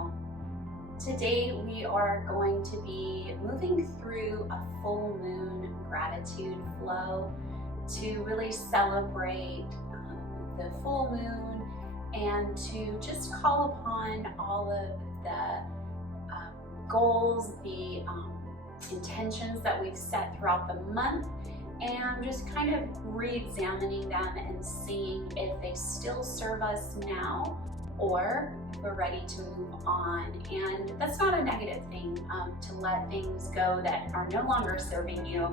channel. Today we are going to be moving through a full moon gratitude flow to really celebrate the full moon and to just call upon all of the goals, the intentions that we've set throughout the month, and just kind of re-examining them and seeing if they still serve us now or if we're ready to move on. And that's not a negative thing, to let things go that are no longer serving you.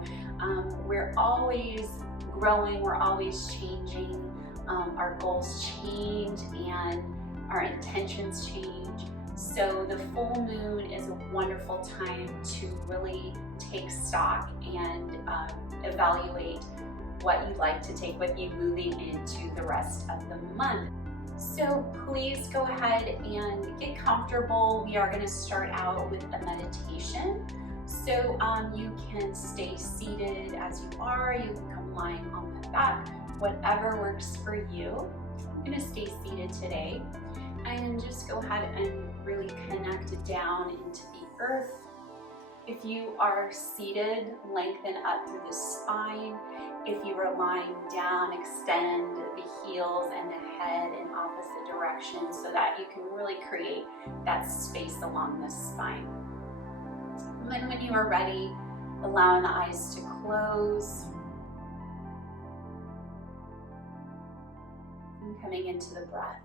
We're always growing, we're always changing, our goals change and our intentions change. So the full moon is a wonderful time to really take stock and evaluate what you'd like to take with you moving into the rest of the month. So please go ahead and get comfortable. We are going to start out with a meditation. So you can stay seated as you are. You can come lying on the back, whatever works for you. I'm going to stay seated today and just go ahead and really connect down into the earth. If you are seated, lengthen up through the spine. If you are lying down, extend the heels and the head in opposite directions so that you can really create that space along the spine. And then when you are ready, allowing the eyes to close. And coming into the breath.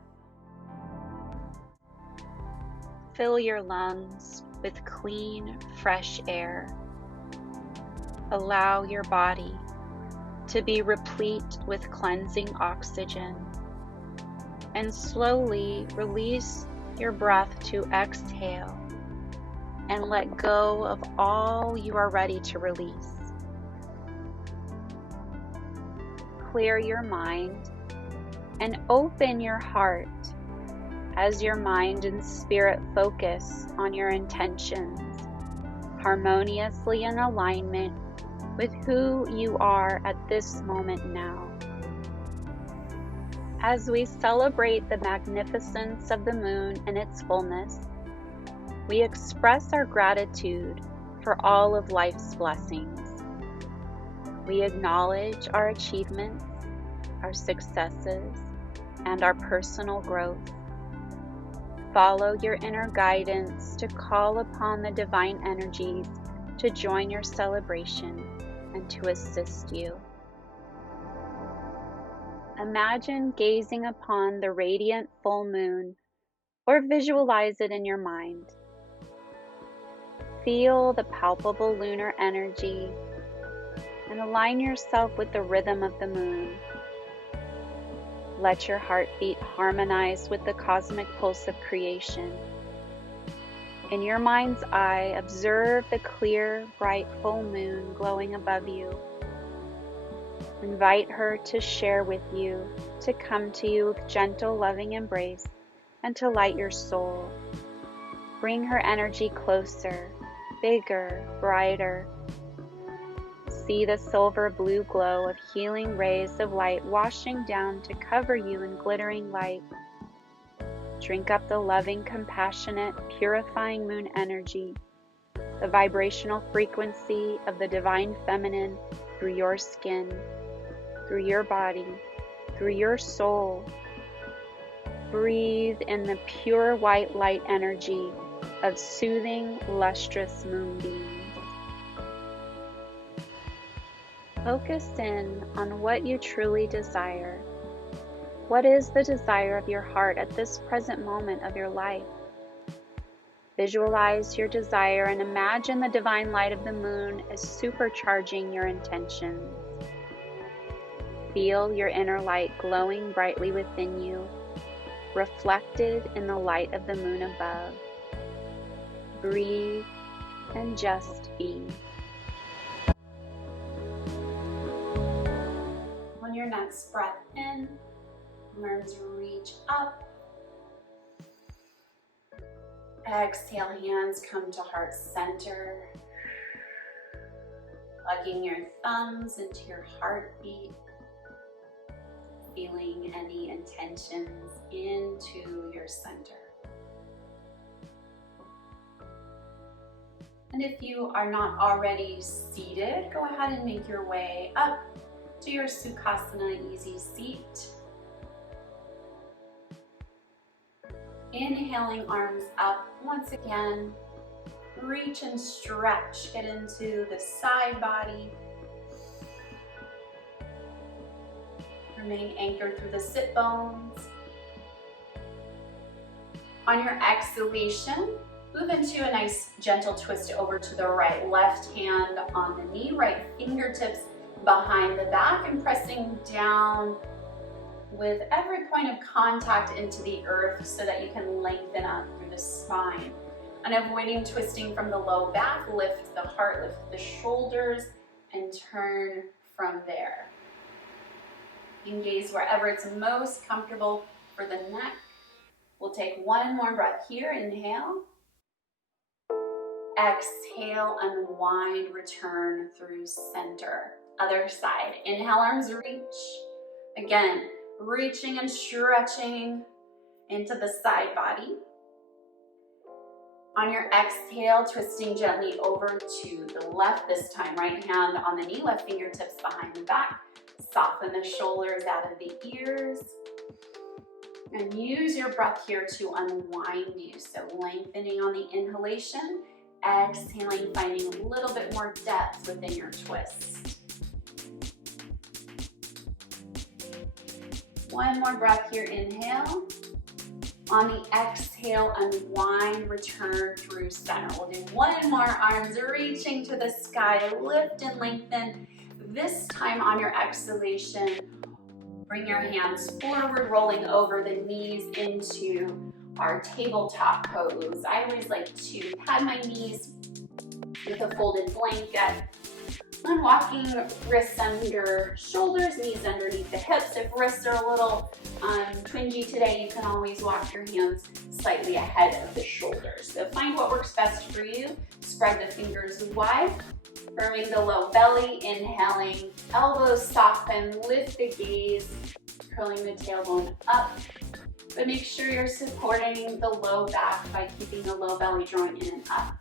Fill your lungs with clean, fresh air. Allow your body to be replete with cleansing oxygen, and slowly release your breath to exhale and let go of all you are ready to release. Clear your mind and open your heart as your mind and spirit focus on your intentions, harmoniously in alignment with who you are at this moment now. As we celebrate the magnificence of the moon and its fullness, we express our gratitude for all of life's blessings. We acknowledge our achievements, our successes, and our personal growth. Follow your inner guidance to call upon the divine energies to join your celebration and to assist you. Imagine gazing upon the radiant full moon or visualize it in your mind. Feel the palpable lunar energy and align yourself with the rhythm of the moon. Let your heartbeat harmonize with the cosmic pulse of creation. In your mind's eye, observe the clear, bright full moon glowing above you. Invite her to share with you, to come to you with gentle, loving embrace, and to light your soul. Bring her energy closer, bigger, brighter. See the silver blue glow of healing rays of light washing down to cover you in glittering light. Drink up the loving, compassionate, purifying moon energy, the vibrational frequency of the divine feminine through your skin, through your body, through your soul. Breathe in the pure white light energy of soothing, lustrous moonbeams. Focus in on what you truly desire. What is the desire of your heart at this present moment of your life? Visualize your desire and imagine the divine light of the moon is supercharging your intentions. Feel your inner light glowing brightly within you, reflected in the light of the moon above. Breathe and just be. On your next breath in, arms reach up. Exhale, hands come to heart center. Plugging your thumbs into your heartbeat. Feeling any intentions into your center. And if you are not already seated, go ahead and make your way up to your Sukhasana easy seat. Inhaling, arms up once again. Reach and stretch, get into the side body. Remain anchored through the sit bones. On your exhalation, move into a nice gentle twist over to the right. Left hand on the knee, right fingertips behind the back, and pressing down with every point of contact into the earth so that you can lengthen up through the spine. And avoiding twisting from the low back, lift the heart, lift the shoulders, and turn from there. You can gaze wherever it's most comfortable for the neck. We'll take one more breath here. Inhale. Exhale, unwind, return through center. Other side. Inhale, arms reach. Again, reaching and stretching into the side body. On your exhale, twisting gently over to the left this time. Right hand on the knee, left fingertips behind the back. Soften the shoulders out of the ears. And use your breath here to unwind you. So lengthening on the inhalation, exhaling, finding a little bit more depth within your twist. One more breath here, inhale. On the exhale, unwind, return through center. We'll do one more, arms reaching to the sky, lift and lengthen. This time on your exhalation, bring your hands forward, rolling over the knees into our tabletop pose. I always like to pad my knees with a folded blanket. I'm walking wrists under shoulders, knees underneath the hips. If wrists are a little twingy today, you can always walk your hands slightly ahead of the shoulders. So find what works best for you. Spread the fingers wide, firming the low belly, inhaling, elbows soften, lift the gaze, curling the tailbone up. But make sure you're supporting the low back by keeping the low belly drawing in and up.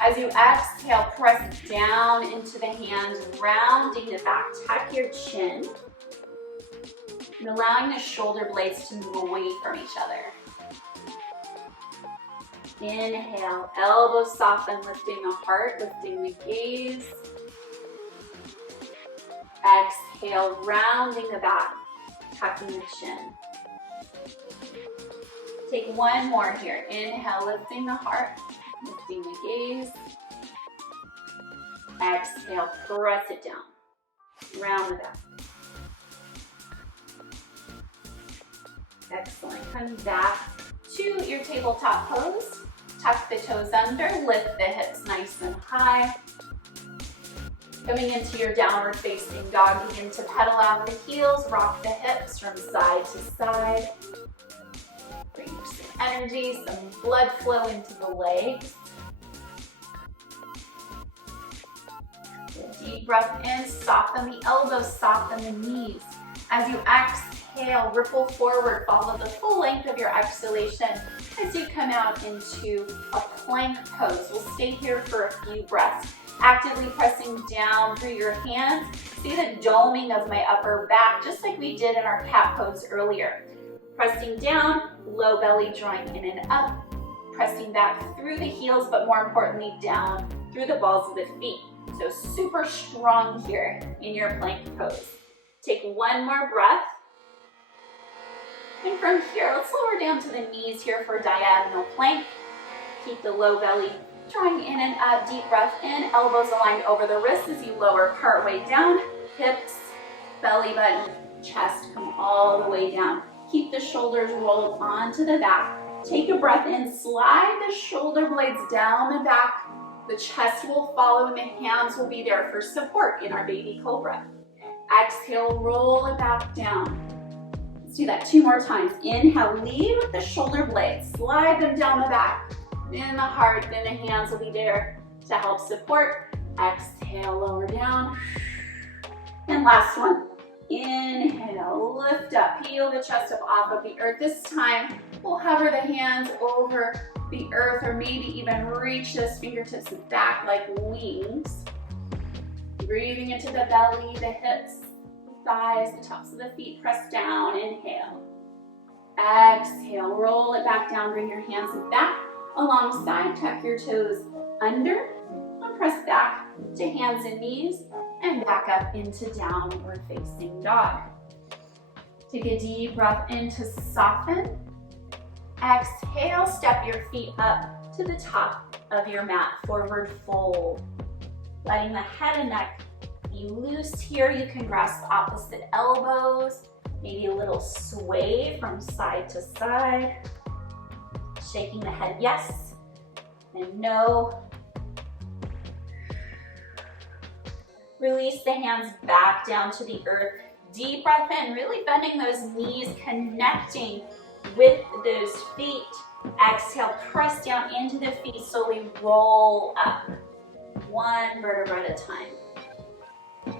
As you exhale, press down into the hands, rounding the back, tuck your chin, and allowing the shoulder blades to move away from each other. Inhale, elbows soften, lifting the heart, lifting the gaze. Exhale, rounding the back, tucking the chin. Take one more here. Inhale, lifting the heart, lifting the gaze. Exhale, press it down. Round the back. Excellent. Come back to your tabletop pose. Tuck the toes under, lift the hips nice and high. Coming into your downward facing dog, begin to pedal out the heels, rock the hips from side to side. Bring some energy, some blood flow into the legs. A deep breath in, soften the elbows, soften the knees. As you exhale, ripple forward, follow the full length of your exhalation as you come out into a plank pose. We'll stay here for a few breaths. Actively pressing down through your hands. See the doming of my upper back, just like we did in our cat pose earlier. Pressing down, low belly drawing in and up. Pressing back through the heels, but more importantly, down through the balls of the feet. So super strong here in your plank pose. Take one more breath. And from here, let's lower down to the knees here for diagonal plank. Keep the low belly drawing in and up. Deep breath in, elbows aligned over the wrists as you lower part way down. Hips, belly button, chest come all the way down. Keep the shoulders rolled onto the back. Take a breath in, slide the shoulder blades down the back. The chest will follow and the hands will be there for support in our baby cobra. Exhale, roll it back down. Let's do that 2 more times. Inhale, lead with the shoulder blades. Slide them down the back. In the heart, then the hands will be there to help support. Exhale, lower down. And last one. Inhale, lift up, peel the chest up off of the earth. This time, we'll hover the hands over the earth, or maybe even reach those fingertips back like wings. Breathing into the belly, the hips, the thighs, the tops of the feet, press down, inhale. Exhale, roll it back down, bring your hands back alongside, tuck your toes under, and press back to hands and knees, and back up into downward facing dog. Take a deep breath in to soften. Exhale, step your feet up to the top of your mat, forward fold. Letting the head and neck be loose here. You can grasp opposite elbows, maybe a little sway from side to side. Shaking the head yes and no. Release the hands back down to the earth. Deep breath in, really bending those knees, connecting with those feet. Exhale, press down into the feet, slowly roll up. One vertebra at a time.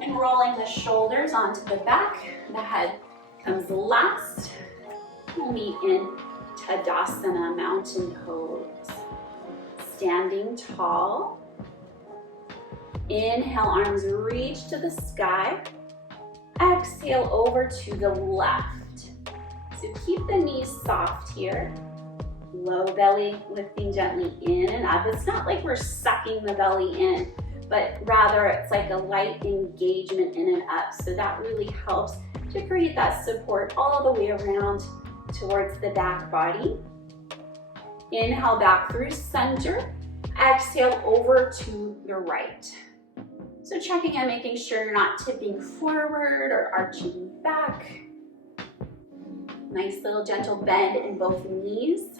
And rolling the shoulders onto the back. The head comes last. We'll meet in Tadasana, mountain pose. Standing tall. Inhale, arms reach to the sky. Exhale over to the left. So keep the knees soft here. Low belly lifting gently in and up. It's not like we're sucking the belly in, but rather it's like a light engagement in and up. So that really helps to create that support all the way around towards the back body. Inhale back through center. Exhale over to the right. So checking in, making sure you're not tipping forward or arching back. Nice little gentle bend in both knees.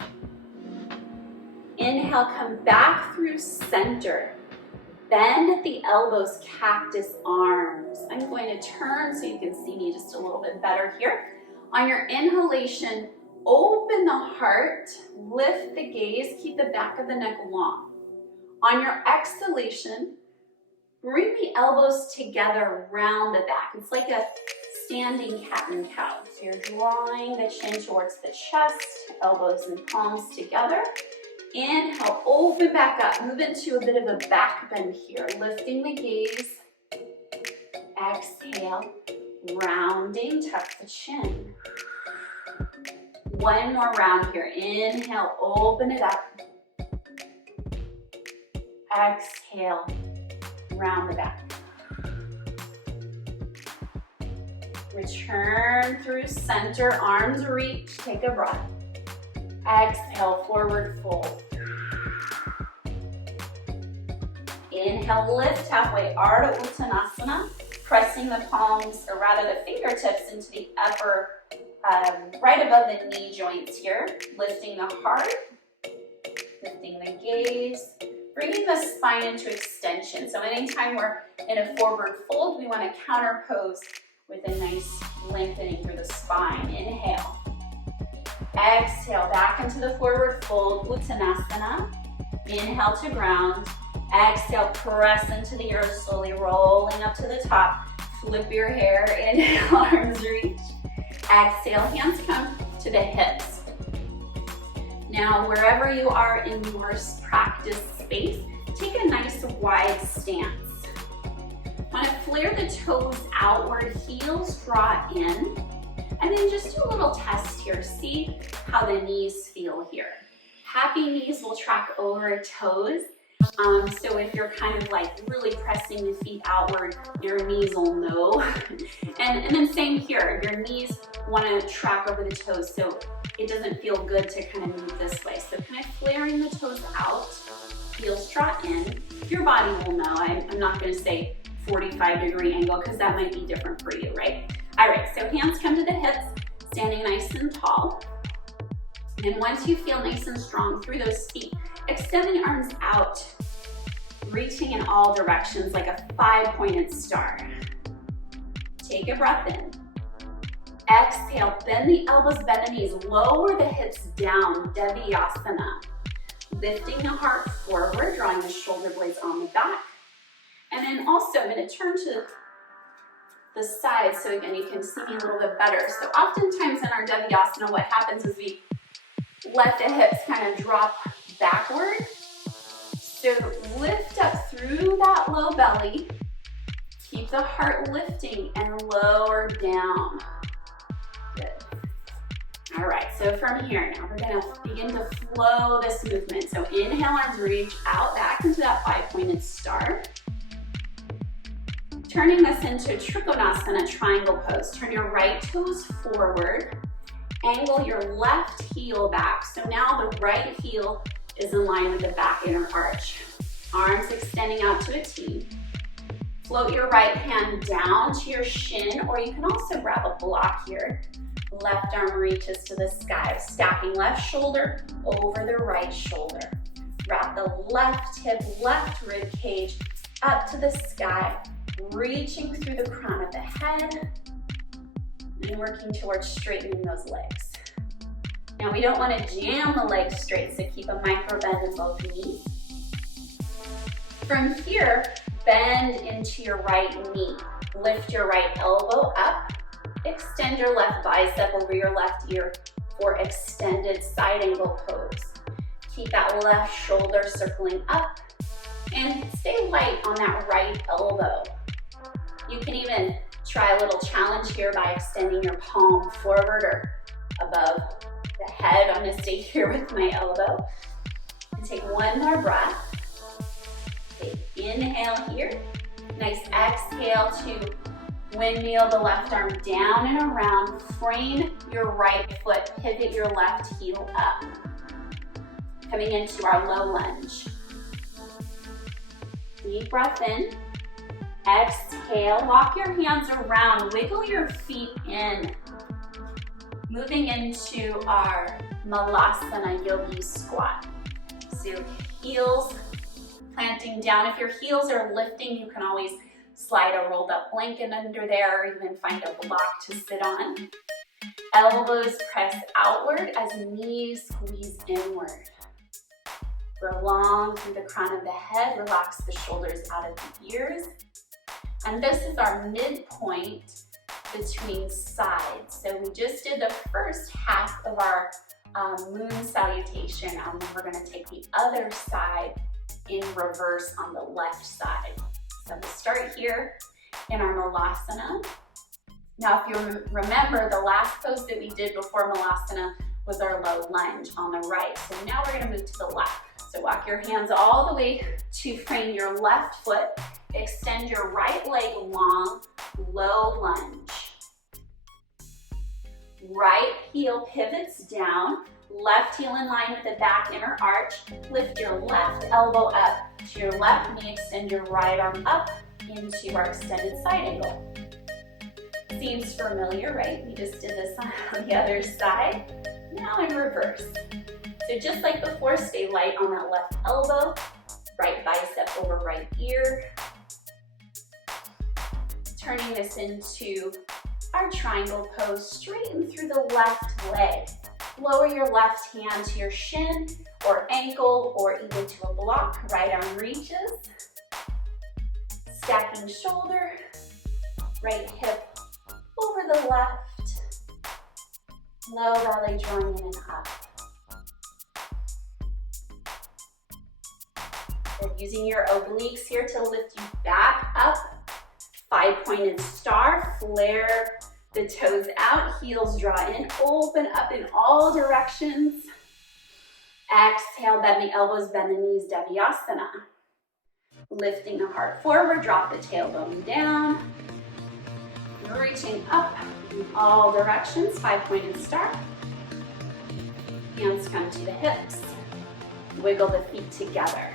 Inhale, come back through center. Bend at the elbows, cactus arms. I'm going to turn so you can see me just a little bit better here. On your inhalation, open the heart, lift the gaze, keep the back of the neck long. On your exhalation, bring the elbows together round the back. It's like a standing cat and cow. So you're drawing the chin towards the chest, elbows and palms together. Inhale, open back up. Move into a bit of a back bend here. Lifting the gaze. Exhale, rounding, tuck the chin. One more round here. Inhale, open it up. Exhale, round the back. Return through center, arms reach, take a breath. Exhale, forward fold. Inhale, lift halfway, Ardha Uttanasana, pressing the palms, or rather the fingertips into the upper, right above the knee joints here, lifting the heart, lifting the gaze, bringing the spine into extension. So anytime we're in a forward fold, we want to counter pose with a nice lengthening through the spine. Inhale. Exhale, back into the forward fold, Uttanasana. Inhale to ground. Exhale, press into the earth, slowly rolling up to the top. Flip your hair, inhale, arms reach. Exhale, hands come to the hips. Now, wherever you are in your practice space, take a nice wide stance. Want to flare the toes outward, heels draw in, and then just do a little test here. See how the knees feel here. Happy knees will track over toes. So if you're kind of like really pressing the feet outward, your knees will know. and then same here, your knees want to track over the toes, so it doesn't feel good to kind of move this way. So kind of flaring the toes out, heels draw in. Your body will know. I'm not going to say 45-degree angle because that might be different for you, right? All right, so hands come to the hips, standing nice and tall. And once you feel nice and strong through those feet, extend the arms out, reaching in all directions like a 5-pointed star. Take a breath in. Exhale, bend the elbows, bend the knees, lower the hips down, Deviyasana. Lifting the heart forward, drawing the shoulder blades on the back. And then also I'm going to turn to the sides. So again, you can see me a little bit better. So oftentimes in our Devyasana, what happens is we let the hips kind of drop backward. So lift up through that low belly. Keep the heart lifting and lower down. Good. All right, so from here now, we're gonna begin to flow this movement. So inhale, arms reach out back into that 5-pointed star. Turning this into Trikonasana, triangle pose. Turn your right toes forward. Angle your left heel back. So now the right heel is in line with the back inner arch. Arms extending out to a T. Float your right hand down to your shin, or you can also grab a block here. Left arm reaches to the sky, stacking left shoulder over the right shoulder. Wrap the left hip, left rib cage up to the sky, reaching through the crown of the head and working towards straightening those legs. Now we don't want to jam the legs straight, so keep a micro bend in both knees. From here, bend into your right knee. Lift your right elbow up. Extend your left bicep over your left ear for extended side angle pose. Keep that left shoulder circling up and stay light on that right elbow. You can even try a little challenge here by extending your palm forward or above the head. I'm gonna stay here with my elbow. And take one more breath. Okay, inhale here. Nice exhale to windmill the left arm down and around. Frame your right foot, pivot your left heel up. Coming into our low lunge. Deep breath in. Exhale, walk your hands around, wiggle your feet in. Moving into our Malasana Yogi squat. So heels planting down. If your heels are lifting, you can always slide a rolled up blanket under there, or even find a block to sit on. Elbows press outward as knees squeeze inward. Grow long through the crown of the head. Relax the shoulders out of the ears. And this is our midpoint between sides. So we just did the first half of our Moon Salutation, and then we're gonna take the other side in reverse on the left side. So we'll start here in our Malasana. Now, if you remember, the last pose that we did before Malasana was our low lunge on the right. So now we're gonna move to the left. So walk your hands all the way to frame your left foot. Extend your right leg long, low lunge. Right heel pivots down, left heel in line with the back inner arch. Lift your left elbow up to your left knee, extend your right arm up into our extended side angle. Seems familiar, right? We just did this on the other side. Now in reverse. So just like before, stay light on that left elbow, right bicep over right ear. Turning this into our triangle pose, straighten through the left leg. Lower your left hand to your shin or ankle or even to a block. Right arm reaches. Stacking shoulder, right hip over the left. Low belly drawing in and up. Good. Using your obliques here to lift you back up. 5-pointed star, flare the toes out, heels draw in, open up in all directions. Exhale, bend the elbows, bend the knees, Devyasana. Lifting the heart forward, drop the tailbone down. Reaching up in all directions, 5-pointed star. Hands come to the hips. Wiggle the feet together.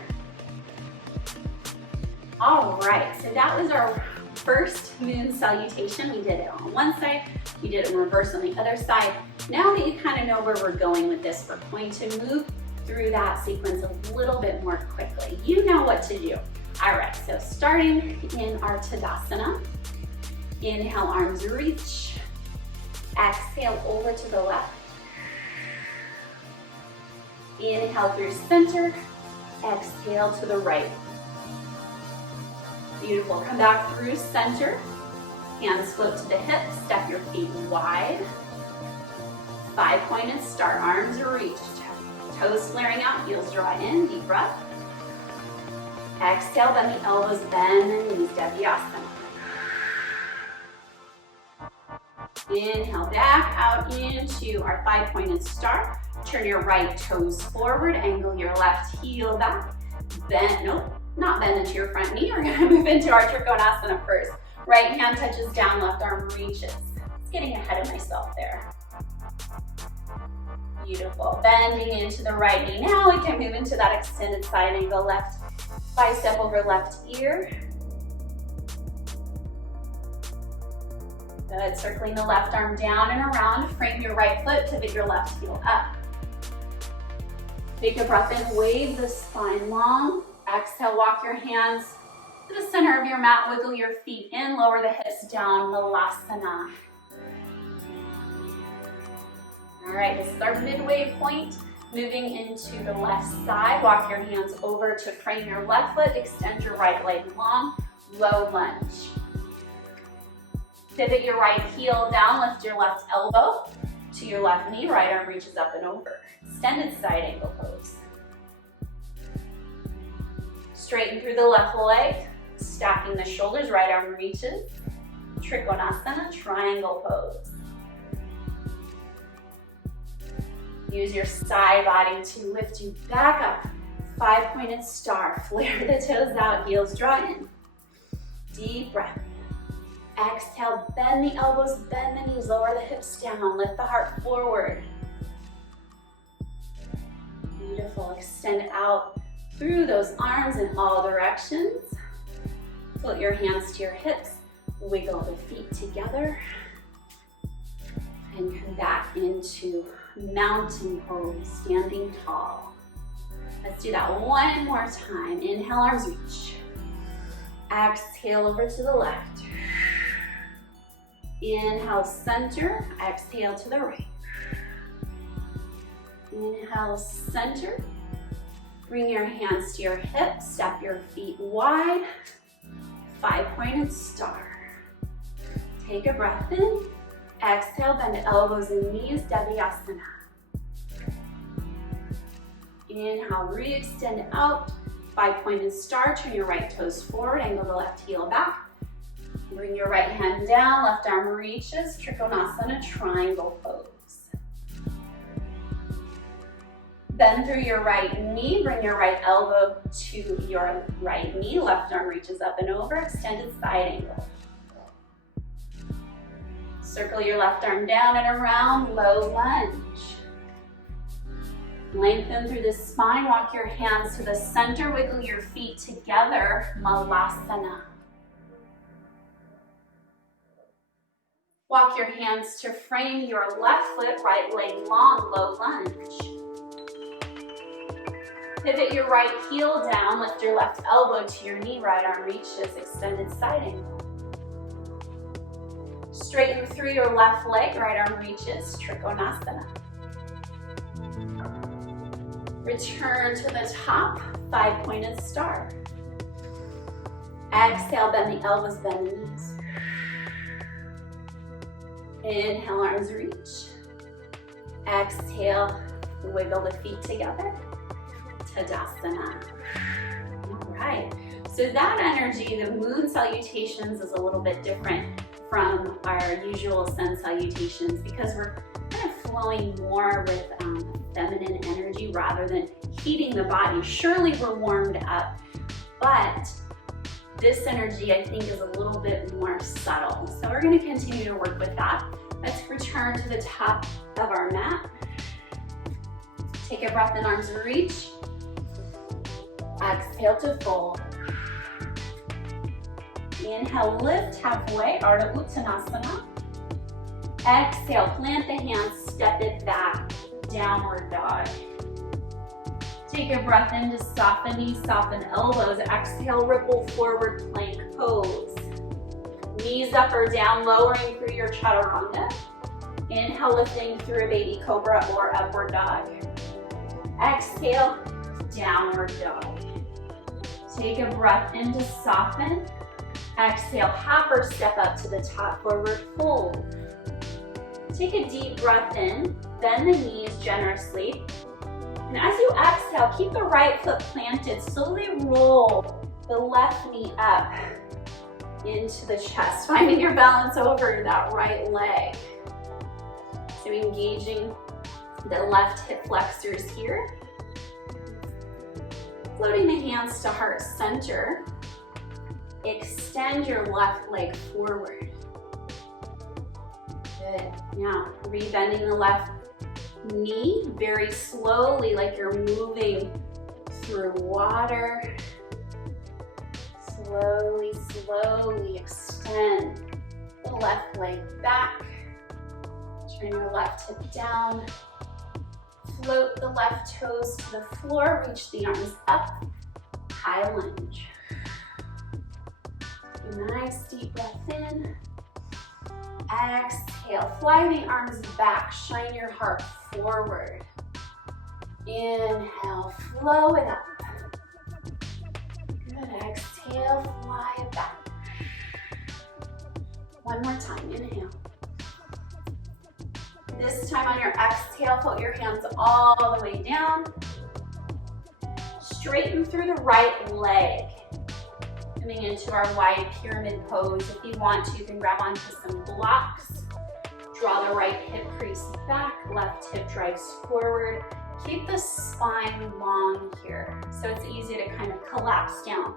All right, so that was our first Moon Salutation. We did it on one side, we did it in reverse on the other side. Now that you kind of know where we're going with this, we're going to move through that sequence a little bit more quickly. You know what to do. All right, so starting in our Tadasana, inhale, arms reach. Exhale over to the left. Inhale through center, exhale to the right. Beautiful, come back through center. Hands float to the hips, step your feet wide. 5-pointed star, arms reach. Toes flaring out, heels draw in, deep breath. Exhale, bend the elbows, bend the knees, Devyasana. Inhale, back out into our 5-pointed star. Turn your right toes forward, angle your left heel back. Bend, nope, not bend into your front knee. We're gonna move into our Trikonasana first. Right hand touches down, left arm reaches. It's getting ahead of myself there. Beautiful, bending into the right knee. Now we can move into that extended side angle, left bicep over left ear. Good, circling the left arm down and around. Frame your right foot, pivot your left heel up. Take a breath in, wave the spine long. Exhale, walk your hands to the center of your mat, wiggle your feet in, lower the hips down, Malasana. All right, this is our midway point. Moving into the left side, walk your hands over to frame your left foot, extend your right leg long, low lunge. Pivot your right heel down, lift your left elbow to your left knee, right arm reaches up and over. Extended side angle pose. Straighten through the left leg, stacking the shoulders, right arm reaches. Trikonasana, triangle pose. Use your side body to lift you back up. 5-pointed star, flare the toes out, heels draw in. Deep breath. Exhale, bend the elbows, bend the knees, lower the hips down, lift the heart forward. Beautiful, extend out through those arms in all directions. Float your hands to your hips, wiggle the feet together, and come back into mountain pose, standing tall. Let's do that one more time. Inhale, arms reach. Exhale over to the left. Inhale, center. Exhale to the right. Inhale, center. Bring your hands to your hips. Step your feet wide. 5-pointed star. Take a breath in. Exhale, bend elbows and knees, Devyasana. Inhale, re-extend out. 5-pointed star, turn your right toes forward, angle the left heel back. Bring your right hand down, left arm reaches, Trikonasana, triangle pose. Bend through your right knee, bring your right elbow to your right knee, left arm reaches up and over, extended side angle. Circle your left arm down and around, low lunge. Lengthen through the spine, walk your hands to the center, wiggle your feet together, Malasana. Walk your hands to frame your left foot, right leg long, low lunge. Pivot your right heel down, lift your left elbow to your knee, right arm reaches, extended side angle. Straighten through your left leg, right arm reaches, Trikonasana. Return to the top, 5-pointed star. Exhale, bend the elbows, bend the knees. Inhale, arms reach. Exhale, wiggle the feet together. Tadasana. All right, so that energy, the Moon Salutations, is a little bit different from our usual Sun Salutations because we're kind of flowing more with feminine energy rather than heating the body. Surely we're warmed up, but this energy I think is a little bit more subtle. So we're going to continue to work with that. Let's return to the top of our mat. Take a breath in, arms reach. Exhale to fold. Inhale, lift halfway, Ardha Uttanasana. Exhale, plant the hands, step it back, downward dog. Take a breath in to soften knees, soften elbows. Exhale, ripple forward, plank pose. Knees up or down, lowering through your chaturanga. Inhale, lifting through a baby cobra or upward dog. Exhale, downward dog. Take a breath in to soften. Exhale, hop or step up to the top, forward fold. Take a deep breath in, bend the knees generously. And as you exhale, keep the right foot planted. Slowly roll the left knee up into the chest, finding your balance over that right leg. So engaging the left hip flexors here. Floating the hands to heart center. Extend your left leg forward. Good. Now, rebending the left knee very slowly, like you're moving through water. Slowly, slowly extend the left leg back. Turn your left hip down. Float the left toes to the floor. Reach the arms up. High lunge. A nice deep breath in. Exhale, fly the arms back, shine your heart forward. Inhale, flow it up. Good, exhale, fly it back. One more time, inhale. This time on your exhale, float your hands all the way down. Straighten through the right leg. Coming into our wide pyramid pose. If you want to, you can grab onto some blocks. Draw the right hip crease back, left hip drives forward. Keep the spine long here, so it's easy to kind of collapse down.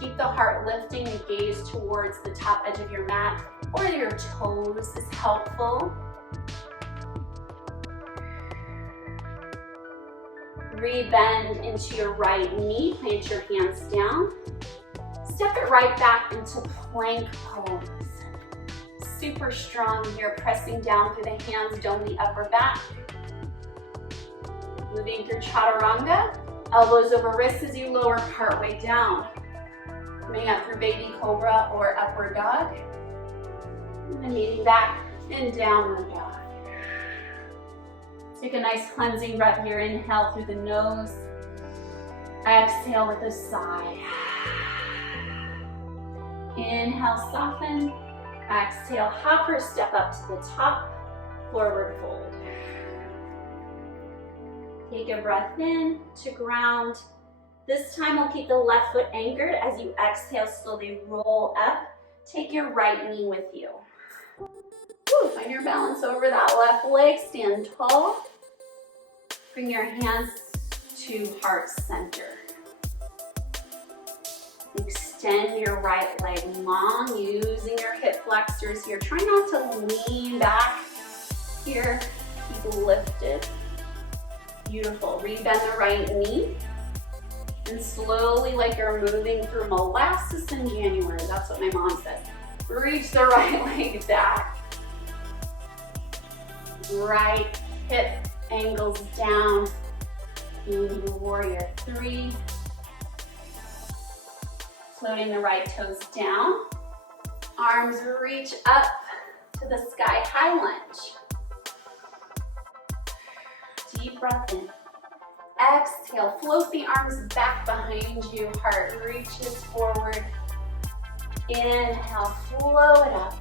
Keep the heart lifting and gaze towards the top edge of your mat, or your toes is helpful. Rebend into your right knee, plant your hands down. Step it right back into plank pose. Super strong here, pressing down through the hands, dome the upper back. Moving through chaturanga, elbows over wrists as you lower partway down. Coming up through baby cobra or upward dog. And then meeting back in downward dog. Take a nice cleansing breath here. Inhale through the nose. Exhale with a sigh. Inhale, soften. Exhale, hop or step up to the top, forward fold. Take a breath in to ground. This time we'll keep the left foot anchored. As you exhale, slowly roll up. Take your right knee with you. Woo, find your balance over that left leg, stand tall. Bring your hands to heart center. Extend your right leg long, using your hip flexors here. Try not to lean back here. Keep lifted. Beautiful. Rebend the right knee. And slowly, like you're moving through molasses in January. That's what my mom says. Reach the right leg back. Right hip angles down. Into warrior 3. Floating the right toes down. Arms reach up to the sky, high lunge. Deep breath in. Exhale, float the arms back behind you. Heart reaches forward. Inhale, flow it up.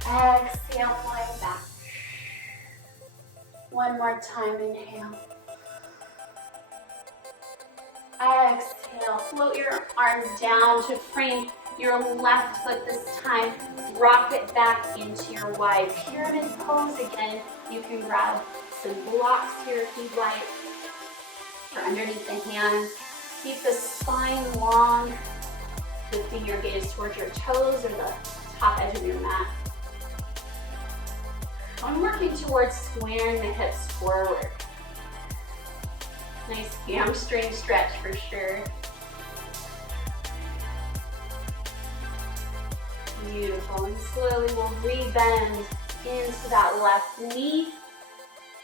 Exhale, fly it back. One more time, inhale. Exhale, float your arms down to frame your left foot this time. Rock it back into your wide pyramid pose. Again, you can grab some blocks here if you'd like, or underneath the hands. Keep the spine long, lifting your gaze towards your toes or the top edge of your mat. I'm working towards squaring the hips forward. Nice hamstring stretch for sure. Beautiful, and slowly we'll rebend into that left knee.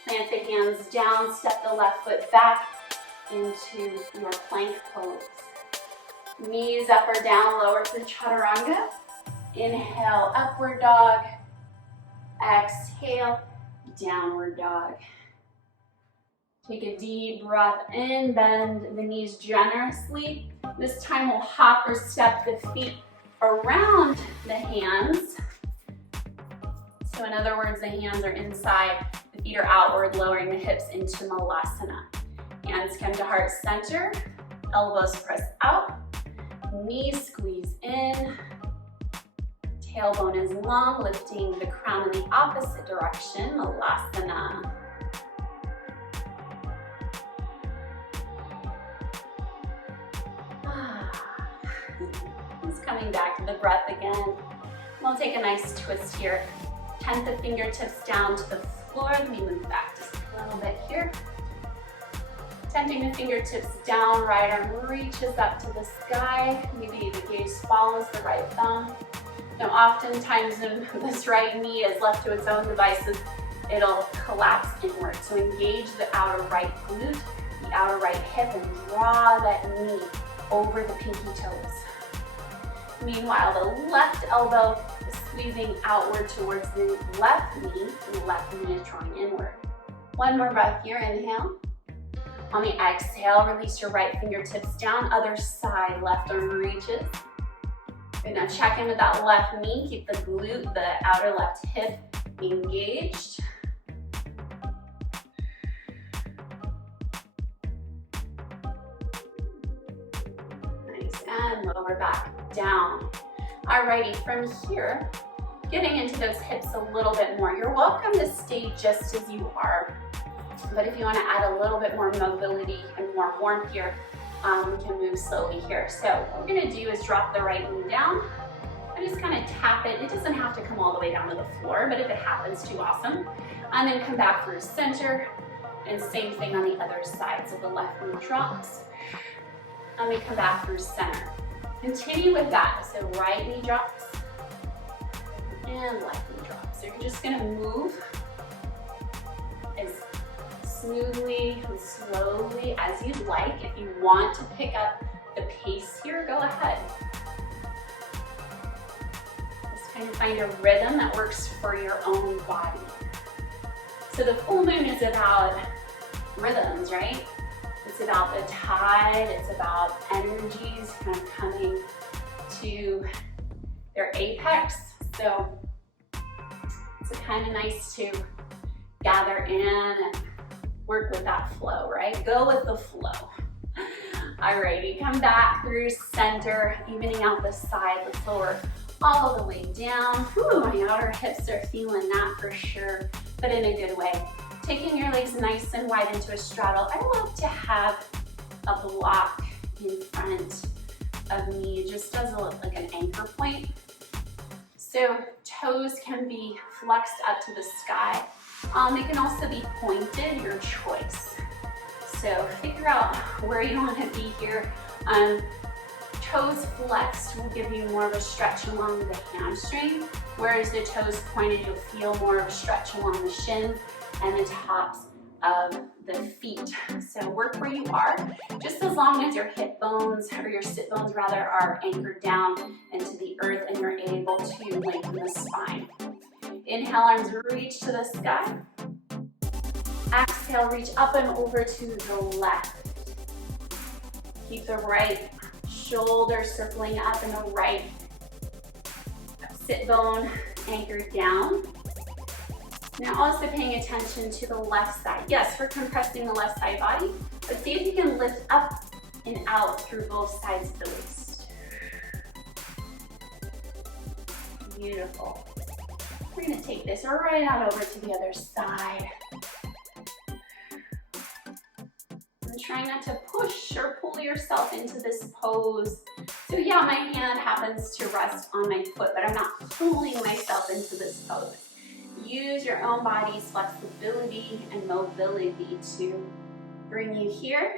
Plant the hands down, step the left foot back into your plank pose. Knees up or down, lower through chaturanga. Inhale, upward dog. Exhale, downward dog. Take a deep breath in, bend the knees generously. This time we'll hop or step the feet around the hands. So in other words, the hands are inside, the feet are outward, lowering the hips into Malasana. Hands come to heart center, elbows press out, knees squeeze in, tailbone is long, lifting the crown in the opposite direction, Malasana. Just coming back to the breath again. We'll take a nice twist here. Tent the fingertips down to the floor. Let me move back just a little bit here. Tenting the fingertips down, right arm reaches up to the sky. Maybe the gaze follows the right thumb. Now oftentimes when this right knee is left to its own devices, it'll collapse inward. So engage the outer right glute, the outer right hip, and draw that knee over the pinky toes. Meanwhile, the left elbow is squeezing outward towards the left knee, and the left knee is drawing inward. One more breath here, inhale. On the exhale, release your right fingertips down, other side, left arm reaches. Good, now check in with that left knee, keep the glute, the outer left hip engaged. Nice, and lower back down. Alrighty, from here, getting into those hips a little bit more. You're welcome to stay just as you are. But if you want to add a little bit more mobility and more warmth here, we can move slowly here. So what we're going to do is drop the right knee down and just kind of tap it. It doesn't have to come all the way down to the floor, but if it happens, too awesome. And then come back through center, and same thing on the other side. So the left knee drops, and we come back through center. Continue with that. So right knee drops, and left knee drops. So you're just going to move as smoothly and slowly as you'd like. If you want to pick up the pace here, go ahead. Just kind of find a rhythm that works for your own body. So the full moon is about rhythms, right? It's about the tide, it's about energies kind of coming to their apex. So it's kind of nice to gather in and work with that flow, right? Go with the flow. Alrighty, come back through center, evening out the side, let's lower all the way down. Whew, my outer hips are feeling that for sure, but in a good way. Taking your legs nice and wide into a straddle. I love to have a block in front of me, just as like an anchor point. So toes can be flexed up to the sky. They can also be pointed, your choice. So figure out where you want to be here. Toes flexed will give you more of a stretch along the hamstring, whereas the toes pointed, you'll feel more of a stretch along the shins and the tops of the feet. So work where you are, just as long as your hip bones, or your sit bones rather, are anchored down into the earth and you're able to lengthen the spine. Inhale, arms reach to the sky. Exhale, reach up and over to the left. Keep the right shoulder circling up and the right sit bone anchored down. Now also paying attention to the left side. Yes, we're compressing the left side body, but see if you can lift up and out through both sides of the waist. Beautiful. We're going to take this right out over to the other side. And try not to push or pull yourself into this pose. So yeah, my hand happens to rest on my foot, but I'm not pulling myself into this pose. Use your own body's flexibility and mobility to bring you here.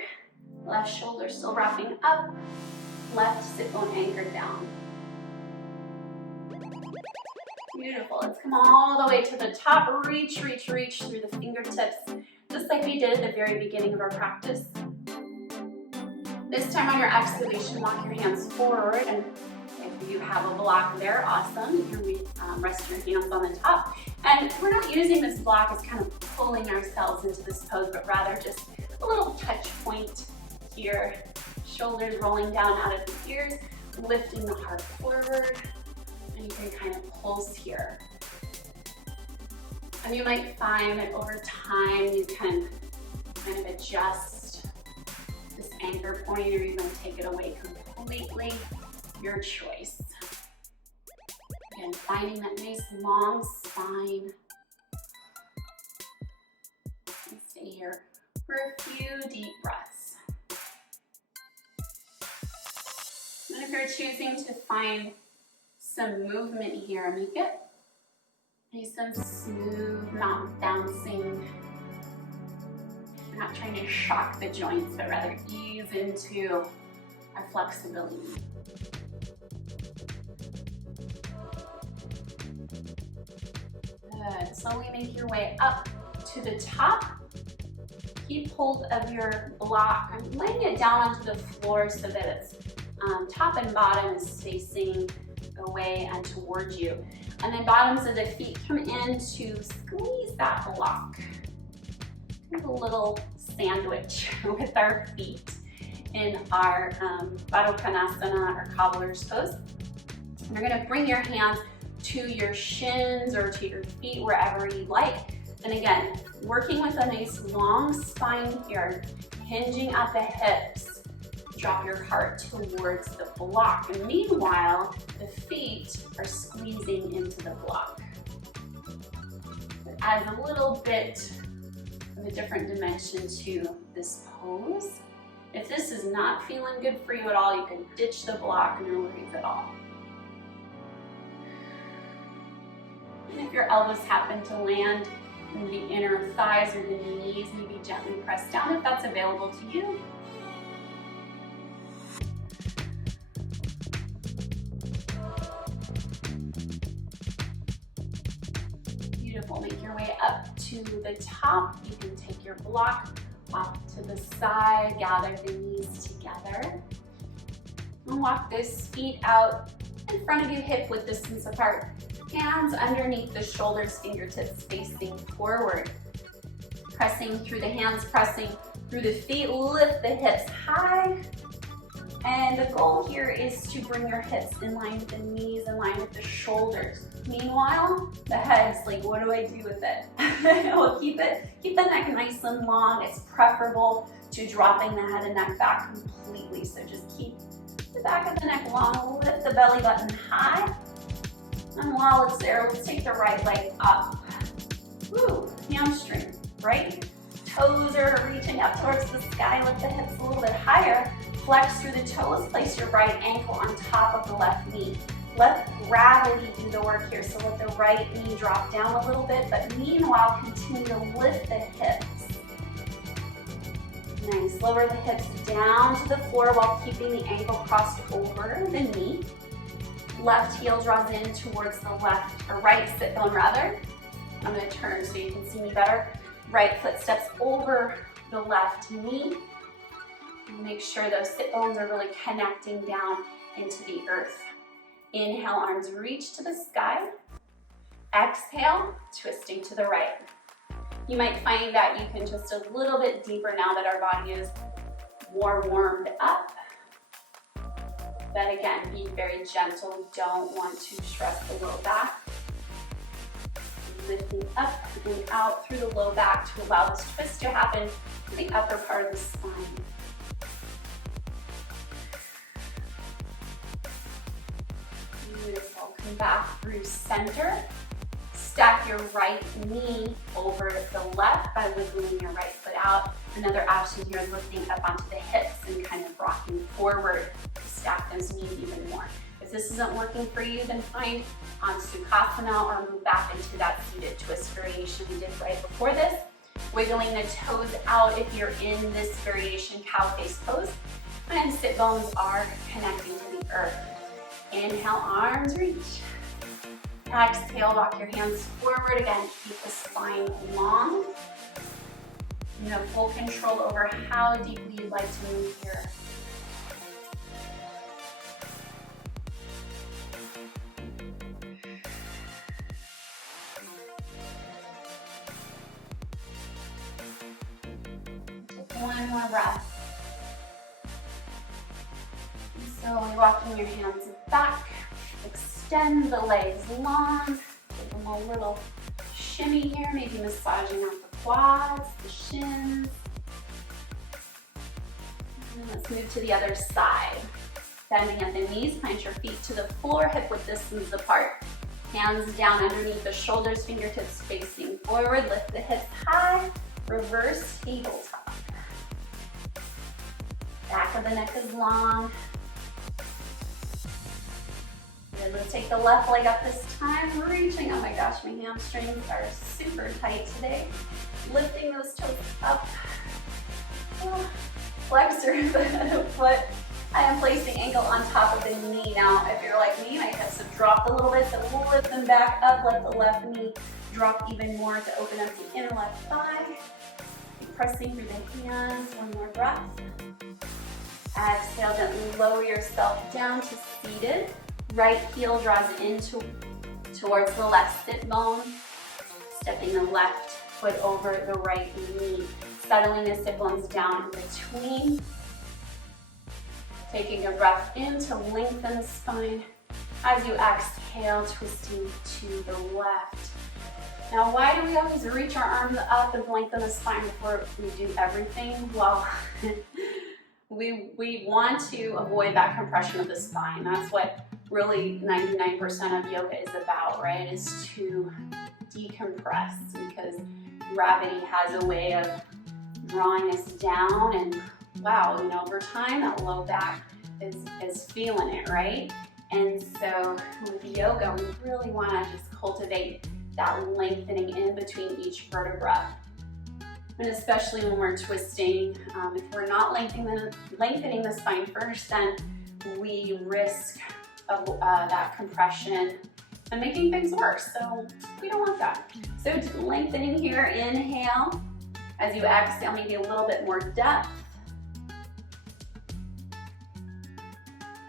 Left shoulder still wrapping up, left sit bone anchored down. Beautiful. Let's come all the way to the top. Reach, reach, reach through the fingertips, just like we did at the very beginning of our practice. This time on your exhalation, walk your hands forward, and if you have a block there, awesome. You can rest your hands on the top. And we're not using this block as kind of pulling ourselves into this pose, but rather just a little touch point here. Shoulders rolling down out of the ears. lifting the heart forward, and you can kind of pulse here. And you might find that over time you can kind of adjust this anchor point or even take it away completely, your choice. Again, finding that nice long spine. And stay here for a few deep breaths. And if you're choosing to find some movement here, make it nice and smooth, not bouncing. We're not trying to shock the joints, but rather ease into our flexibility. Good. Slowly make your way up to the top. Keep hold of your block. I'm laying it down onto the floor so that it's top and bottom is facing away and towards you. And then bottoms of the feet come in to squeeze that block. Kind of a little sandwich with our feet in our Baddha Konasana or cobbler's pose. And you're gonna bring your hands to your shins or to your feet, wherever you like. And again, working with a nice long spine here, hinging at the hips. Drop your heart towards the block. And meanwhile, the feet are squeezing into the block. It adds a little bit of a different dimension to this pose. If this is not feeling good for you at all, you can ditch the block, no worries at all. And if your elbows happen to land in the inner thighs or the knees, maybe gently press down if that's available to you. Beautiful. Make your way up to the top. You can take your block off to the side, gather the knees together, and walk those feet out in front of you, hip width distance apart. Hands underneath the shoulders, fingertips facing forward. Pressing through the hands, pressing through the feet, lift the hips high. And the goal here is to bring your hips in line with the knees, in line with the shoulders. Meanwhile, the head's like, what do I do with it? Well, keep the neck nice and long. It's preferable to dropping the head and neck back completely. So just keep the back of the neck long, lift the belly button high. And while it's there, let's take the right leg up. Woo, hamstring, right? Toes are reaching up towards the sky, lift the hips a little bit higher. Flex through the toes, place your right ankle on top of the left knee. Let gravity do the work here. So let the right knee drop down a little bit, but meanwhile, continue to lift the hips. Nice, lower the hips down to the floor while keeping the ankle crossed over the knee. Left heel draws in towards the left, or right sit bone rather. I'm gonna turn so you can see me better. Right foot steps over the left knee. Make sure those sit bones are really connecting down into the earth. Inhale, arms reach to the sky. Exhale, twisting to the right. You might find that you can just a little bit deeper now that our body is more warmed up. But again, be very gentle. We don't want to stress the low back. Lifting up and out through the low back to allow this twist to happen to the upper part of the spine. Beautiful. Come back through center. Stack your right knee over the left by wiggling your right foot out. Another option here is lifting up onto the hips and kind of rocking forward. Stack those knees even more. If this isn't working for you, then find on Sukhasana or move back into that seated twist variation we did right before this. Wiggling the toes out if you're in this variation cow face pose. And sit bones are connecting to the earth. Inhale, arms reach. Exhale, walk your hands forward again. Keep the spine long. You have full control over how deeply you'd like to move here. Take one more breath. So walking your hands back, extend the legs long, give them a little shimmy here, maybe massaging out the quads, the shins. And let's move to the other side. Bending at the knees, plant your feet to the floor, hip width distance apart. Hands down underneath the shoulders, fingertips facing forward, lift the hips high, reverse tabletop. Back of the neck is long. Good, let's take the left leg up this time, reaching, oh my gosh, my hamstrings are super tight today. Lifting those toes up. Flexor the foot. I am placing ankle on top of the knee. Now, if you're like me, my hips have dropped a little bit, so we'll lift them back up, let the left knee drop even more to open up the inner left thigh. Keep pressing through the hands, one more breath. Exhale, gently lower yourself down to seated. Right heel draws towards the left sit bone. Stepping the left foot over the right knee. Settling the sit bones down in between. Taking a breath in to lengthen the spine. As you exhale, twisting to the left. Now, why do we always reach our arms up and lengthen the spine before we do everything? Well, we want to avoid that compression of the spine. That's what really 99% of yoga is about, right? Is to decompress, because gravity has a way of drawing us down, and wow, you know, over time that low back is feeling it, right? And so with yoga, we really want to just cultivate that lengthening in between each vertebra. And especially when we're twisting, if we're not lengthening the spine first, then we risk that compression and making things worse. So we don't want that. So lengthening here, inhale. As you exhale, maybe a little bit more depth.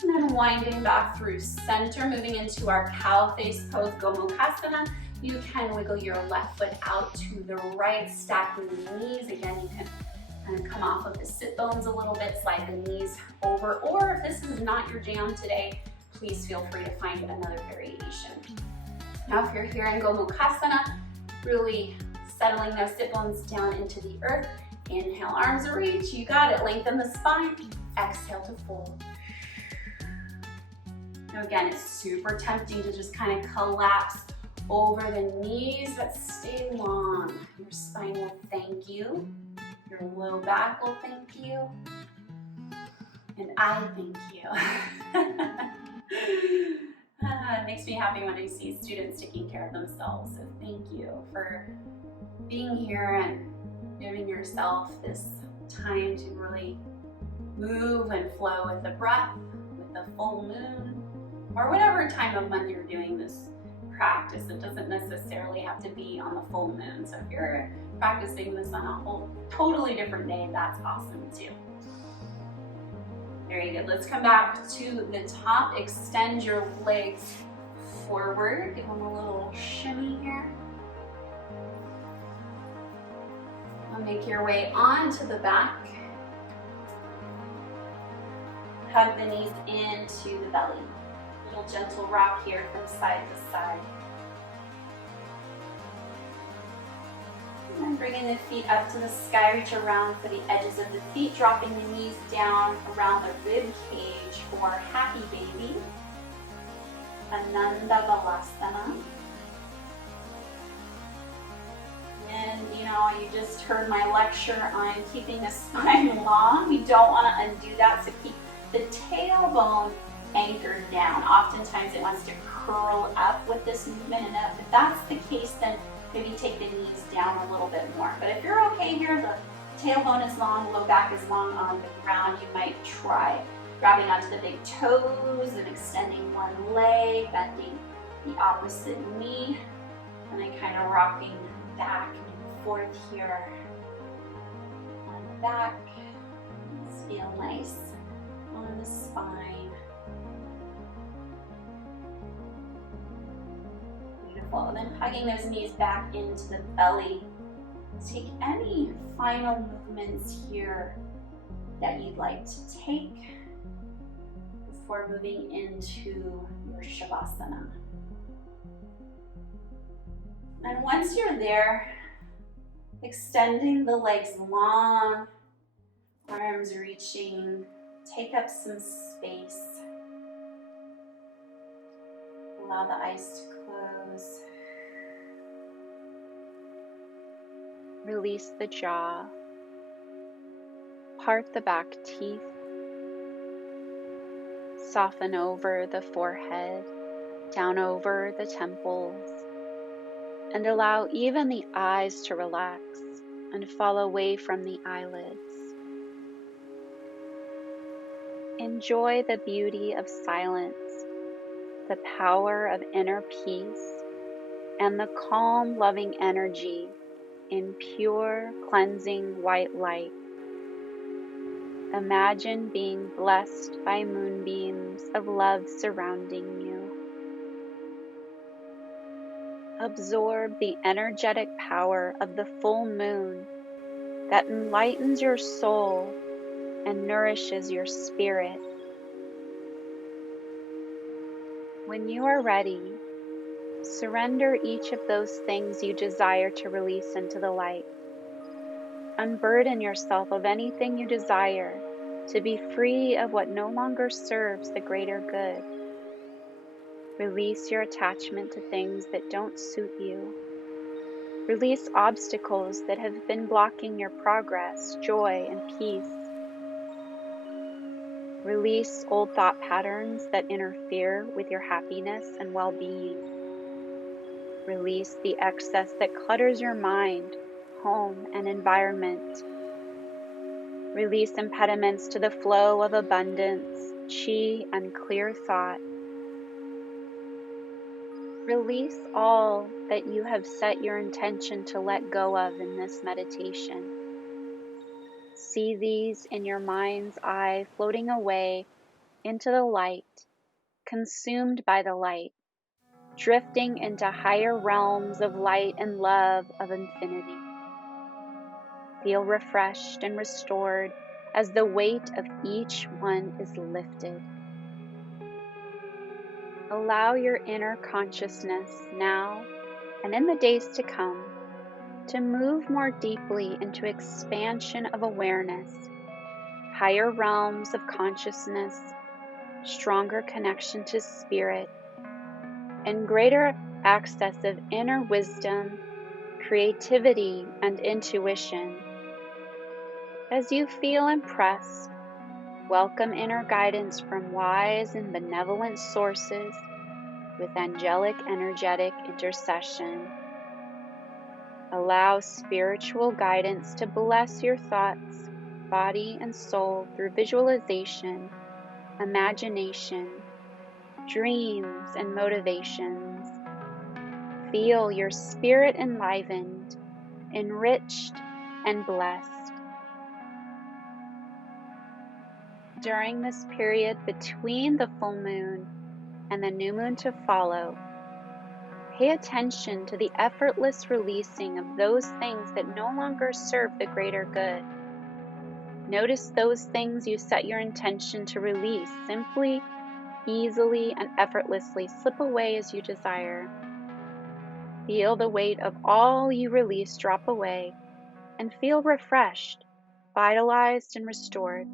And then winding back through center, moving into our cow face pose, Gomukhasana. You can wiggle your left foot out to the right, stacking the knees. Again, you can kind of come off of the sit bones a little bit, slide the knees over. Or if this is not your jam today, please feel free to find another variation. Now, if you're here in Gomukhasana, really settling those sit bones down into the earth. Inhale, arms reach. You got it. Lengthen the spine. Exhale to fold. Now again, it's super tempting to just kind of collapse over the knees, but stay long. Your spine will thank you. Your low back will thank you. And I thank you. It makes me happy when I see students taking care of themselves. So thank you for being here and giving yourself this time to really move and flow with the breath, with the full moon, or whatever time of month you're doing this practice. It doesn't necessarily have to be on the full moon. So if you're practicing this on a whole totally different day, that's awesome too. Very good. Let's come back to the top. Extend your legs forward. Give them a little shimmy here. And make your way onto the back. Hug the knees into the belly. Little gentle rock here from side to side. And then bringing the feet up to the sky, reach around for the edges of the feet, dropping the knees down around the rib cage for happy baby. Ananda Balasana. And you know, you just heard my lecture on keeping the spine long. We don't want to undo that, so keep the tailbone anchored down. Oftentimes it wants to curl up with this movement, and if that's the case, then maybe take the knees down a little bit more. But if you're okay here, the tailbone is long, low back is long on the ground, you might try grabbing onto the big toes and extending one leg, bending the opposite knee, and then kind of rocking back and forth here on the back. Let's feel nice on the spine. Beautiful. And then hugging those knees back into the belly. Take any final movements here that you'd like to take before moving into your Savasana. And once you're there, extending the legs long, arms reaching, take up some space. Allow the eyes to close. Release the jaw. Part the back teeth. Soften over the forehead, down over the temples, and allow even the eyes to relax and fall away from the eyelids. Enjoy the beauty of silence, the power of inner peace, and the calm, loving energy in pure, cleansing white light. Imagine being blessed by moonbeams of love surrounding you. Absorb the energetic power of the full moon that enlightens your soul and nourishes your spirit. When you are ready, surrender each of those things you desire to release into the light. Unburden yourself of anything you desire to be free of what no longer serves the greater good. Release your attachment to things that don't suit you. Release obstacles that have been blocking your progress, joy, and peace. Release old thought patterns that interfere with your happiness and well-being. Release the excess that clutters your mind, home, and environment. Release impediments to the flow of abundance, chi, and clear thought. Release all that you have set your intention to let go of in this meditation. See these in your mind's eye floating away into the light, consumed by the light, drifting into higher realms of light and love of infinity. Feel refreshed and restored as the weight of each one is lifted. Allow your inner consciousness now and in the days to come to move more deeply into expansion of awareness, higher realms of consciousness, stronger connection to spirit, and greater access of inner wisdom, creativity, and intuition. As you feel impressed, welcome inner guidance from wise and benevolent sources with angelic energetic intercession. Allow spiritual guidance to bless your thoughts, body, and soul through visualization, imagination, dreams, and motivations. Feel your spirit enlivened, enriched, and blessed. During this period between the full moon and the new moon to follow, pay attention to the effortless releasing of those things that no longer serve the greater good. Notice those things you set your intention to release simply, easily, and effortlessly slip away as you desire. Feel the weight of all you release drop away and feel refreshed, vitalized, and restored.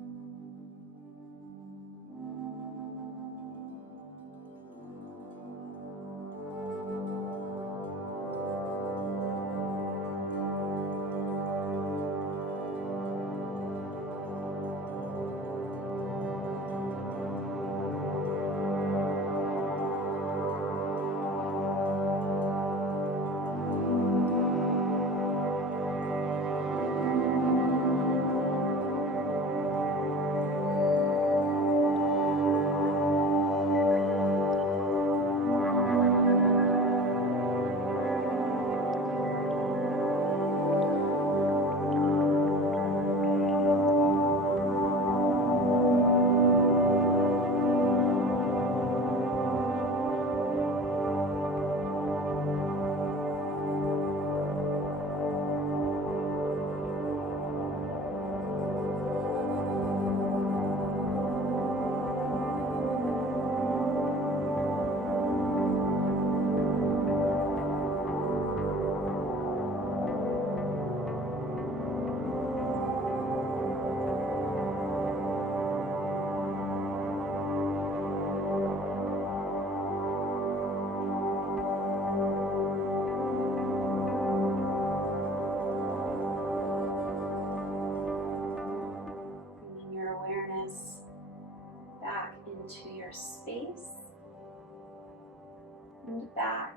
back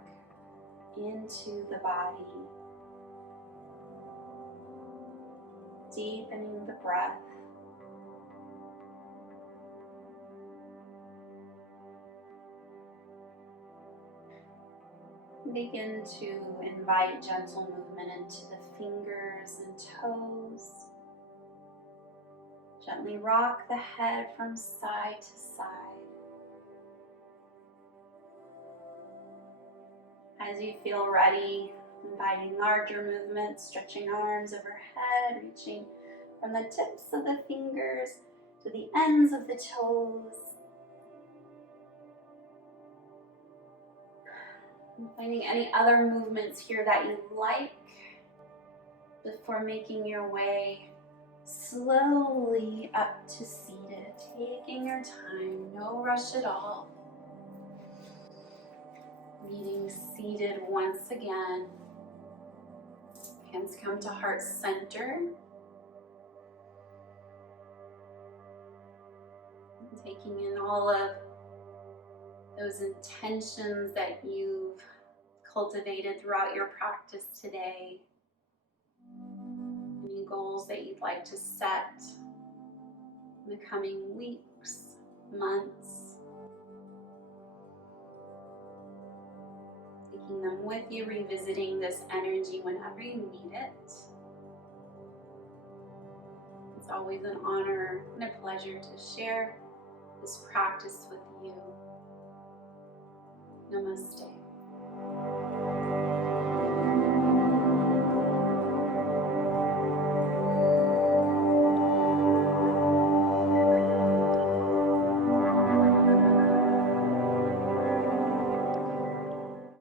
into the body, deepening the breath. Begin to invite gentle movement into the fingers and toes. Gently rock the head from side to side. As you feel ready, inviting larger movements, stretching arms overhead, reaching from the tips of the fingers to the ends of the toes. And finding any other movements here that you like before making your way slowly up to seated, taking your time, no rush at all. Meeting seated once again. Hands come to heart center. And taking in all of those intentions that you've cultivated throughout your practice today. Any goals that you'd like to set in the coming weeks, months. Taking them with you, revisiting this energy whenever you need it. It's always an honor and a pleasure to share this practice with you. Namaste.